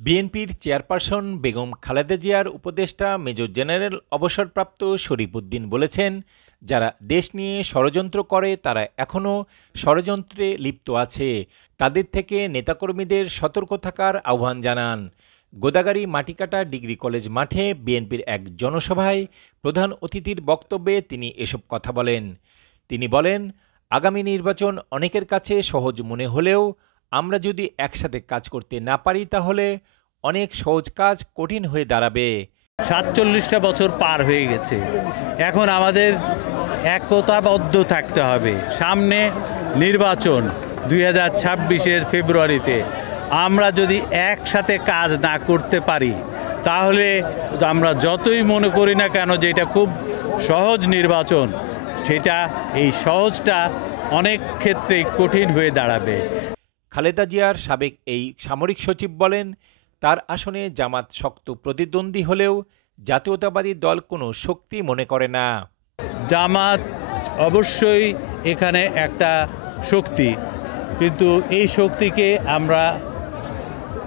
বিএনপির চেয়ারপারসন বেগম খালেদা জিয়ার উপদেষ্টা মেজর জেনারেল অবসরপ্রাপ্ত শরীফ উদ্দিন বলেছেন, যারা দেশ নিয়ে ষড়যন্ত্র করে তারা এখনও ষড়যন্ত্রে লিপ্ত আছে। তাদের থেকে নেতাকর্মীদের সতর্ক থাকার আহ্বান জানান। গোদাগাড়ী মাটিকাটা ডিগ্রি কলেজ মাঠে বিএনপির এক জনসভায় প্রধান অতিথির বক্তব্যে তিনি এসব কথা বলেন। তিনি বলেন, আগামী নির্বাচন অনেকের কাছে সহজ মনে হলেও আমরা যদি একসাথে কাজ করতে না পারি তাহলে অনেক সহজ কাজ কঠিন হয়ে দাঁড়াবে। ৪৭টা বছর পার হয়ে গেছে, এখন আমাদের একতাবদ্ধ থাকতে হবে। সামনে নির্বাচন ২০২৬-এর ফেব্রুয়ারিতে। আমরা যদি একসাথে কাজ না করতে পারি তাহলে আমরা যতই মনে করি না কেন যে এটা খুব সহজ নির্বাচন, সেটা এই সহজটা অনেক ক্ষেত্রেই কঠিন হয়ে দাঁড়াবে। খালেদা জিয়ার সাবেক এই সামরিক সচিব বলেন, তার আসনে জামাত শক্ত প্রতিদ্বন্দ্বী হলেও জাতীয়তাবাদী দল কোনো শক্তি মনে করে না। জামাত অবশ্যই এখানে একটা শক্তি, কিন্তু এই শক্তিকে আমরা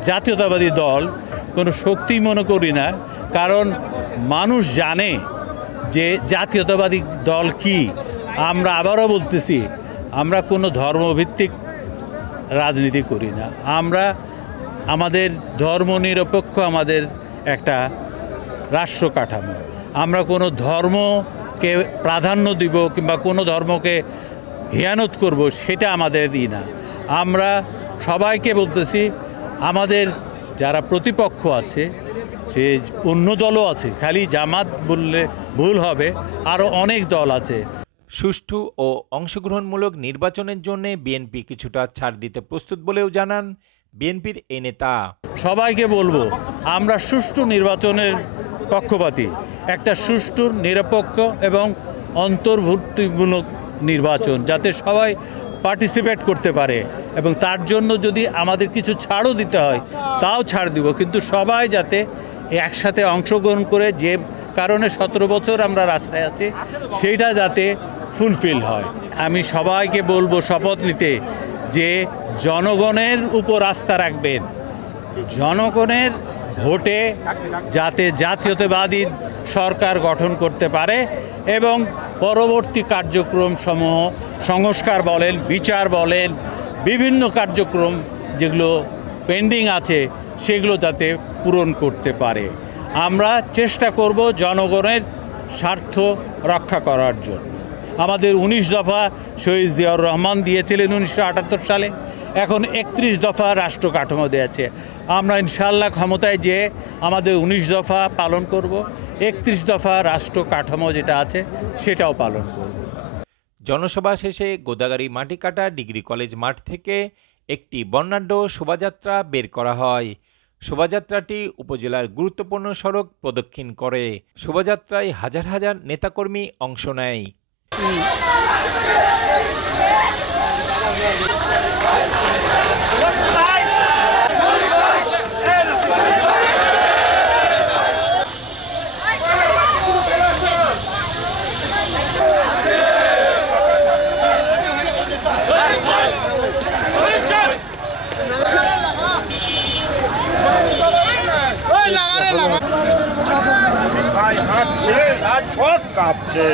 জাতীয়তাবাদী দল কোনো শক্তি মনে করি না। কারণ মানুষ জানে যে জাতীয়তাবাদী দল কি। আমরা আবারও বলতেছি, আমরা কোনো ধর্মভিত্তিক রাজনীতি করি না। আমরা আমাদের ধর্মনিরপেক্ষ আমাদের একটা রাষ্ট্র কাঠামো। আমরা কোনো ধর্মকে প্রাধান্য দিব কিংবা কোনো ধর্মকে হিয়ানত করব সেটা আমাদেরই না। আমরা সবাইকে বলতেছি, আমাদের যারা প্রতিপক্ষ আছে সে অন্য দলও আছে, খালি জামাত বললে ভুল হবে, আরও অনেক দল আছে। সুষ্ঠু ও অংশগ্রহণমূলক নির্বাচনের জন্য বিএনপি কিছুটা ছাড় দিতে প্রস্তুত বলেও জানান বিএনপির এই নেতা। সবাইকে বলবো, আমরা সুষ্ঠু নির্বাচনের পক্ষপাতী। একটা সুষ্ঠু, নিরপেক্ষ এবং অন্তর্ভুক্তিমূলক নির্বাচন, যাতে সবাই পার্টিসিপেট করতে পারে, এবং তার জন্য যদি আমাদের কিছু ছাড়ও দিতে হয় তাও ছাড় দিব, কিন্তু সবাই যাতে একসাথে অংশগ্রহণ করে, যে কারণে ১৭ বছর আমরা রাস্তায় আছি, সেইটা যাতে ফুলফিল হয়। আমি সবাইকে বলবো শপথ নিতে যে জনগণের উপর আস্থা রাখবেন, জনগণের ভোটে যাতে জাতীয়তাবাদী সরকার গঠন করতে পারে এবং পরবর্তী কার্যক্রম সমূহ, সংস্কার বলেন, বিচার বলেন, বিভিন্ন কার্যক্রম যেগুলো পেন্ডিং আছে সেগুলো যাতে পূরণ করতে পারে। আমরা চেষ্টা করব জনগণের স্বার্থ রক্ষা করার জন্য। আমাদের ১৯ দফা শহীদ জিয়াউর রহমান দিয়েছিলেন ১৯৭৮ সালে, এখন ৩১ দফা রাষ্ট্র কাঠামো দিয়েছে। আমরা ইনশাল্লাহ ক্ষমতায় যে আমাদের ১৯ দফা পালন করব, ৩১ দফা রাষ্ট্র কাঠামো যেটা আছে সেটাও পালন করব। জনসভা শেষে গোদাগাড়ী মাটিকাটা ডিগ্রি কলেজ মাঠ থেকে একটি বর্ণাঢ্য শোভাযাত্রা বের করা হয়। শোভাযাত্রাটি উপজেলার গুরুত্বপূর্ণ সড়ক প্রদক্ষিণ করে। শোভাযাত্রায় হাজার হাজার নেতাকর্মী অংশ নেয়। ভাই হাঁটছে, রাজপথ কাঁপছে।